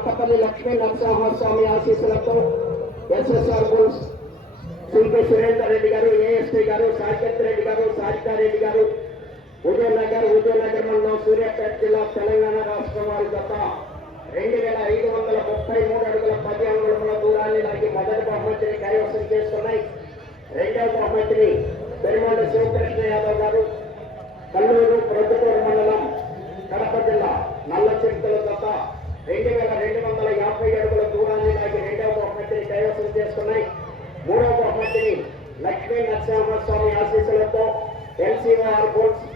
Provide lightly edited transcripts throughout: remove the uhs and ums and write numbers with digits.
మట్టపల్లి లక్ష్మీ నరసింహస్వామి ఆశీస్సులతో SSR bulls Shri Surender Reddy గారు, ASP గారు, సాకేత్ రెడ్డి గారు, సారికారెడ్డి గారు, ఉదయనగర్ మండలం, సూర్యాపేట జిల్లా, తెలంగాణ రాష్ట్రం వారి గత 2533 అడుగుల 10 అంగుళముల దూరాన్ని లాగి మొదటి బహుమతిని కైవసం చేసుకున్నాయి. రెండవ బహుమతిని పెరుమండ శివకృష్ణ యాదవ్ గారు, కల్లూరు ప్రొద్దుటూరు మండలం, కడప జిల్లా, నల్ల చిరుతల గత 2250 అడుగుల దూరాన్ని లాగి రెండవ బహుమతిని కైవసం చేసుకున్నాయి. మూడవ బహుమతిని లక్ష్మీ నరసింహస్వామి ఆశీస్సులతో ఎల్సీఆర్ బోర్డ్స్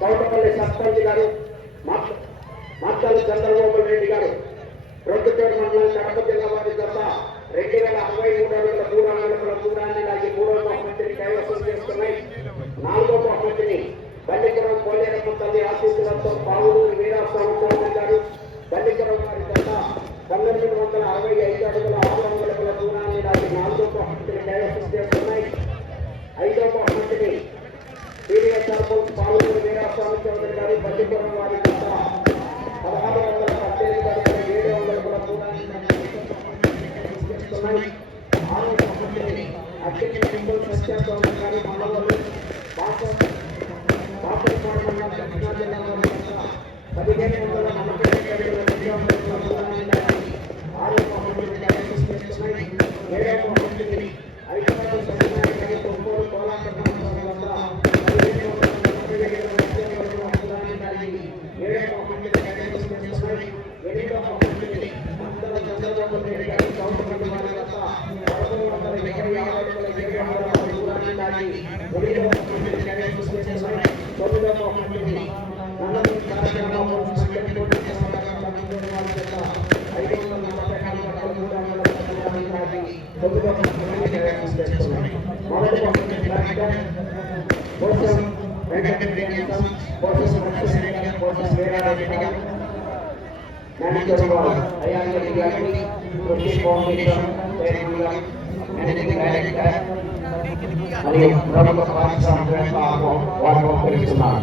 చౌటపల్లి సర్పంచ్ గారు, మద్దలు చంద్రబాబు రెడ్డి గారు, ప్రొద్దుటూరు మండలం, కడప జిల్లా వారి గత 2063 అడుగుల దూరాన్ని లాగి మూడవ బహుమతిని కైవసం చేసుకున్నాయి. నాలుగో బహుమతిని బల్లికరం పోలేరమ్మ తల్లి ఆశీస్సులతో పావులూరు వీరాస్వామి చౌదరి గారు, బల్లికరం వారి గత 1965 అడుగుల 6 అంగుళముల దూరాన్ని లాగి నాలుగో బహుమతిని కైవసం చేసుకున్నాయి. ఐదో బహుమతిని టీడీఎస్ఆర్ బోర్డు పావులూరు వీరాస్వామి చౌదరి గారు, బల్లికరం వారి గత 1618 అడుగుల 7 అంగుళముల దూరాన్ని చేసుకున్నాయి. ఆరో బహుమతిని అత్యంత సత్య చౌదరి గారు, మండలం బాపలపాడు మండలం, కృష్ణా జిల్లా వారి గత 1542 అడుగుల 2 అంగుళముల దూరాన్ని లాగి ఆరో బహుమతిని కైవసం చేసుకున్నాయి. ఏడవ బహుమతిని ఐదు సత్యనారాయణ గారు, తొమ్మూరు కోలాటం మరియు ప్రముఖ పాఠశాల వారు ఉపయోగిస్తున్నారు.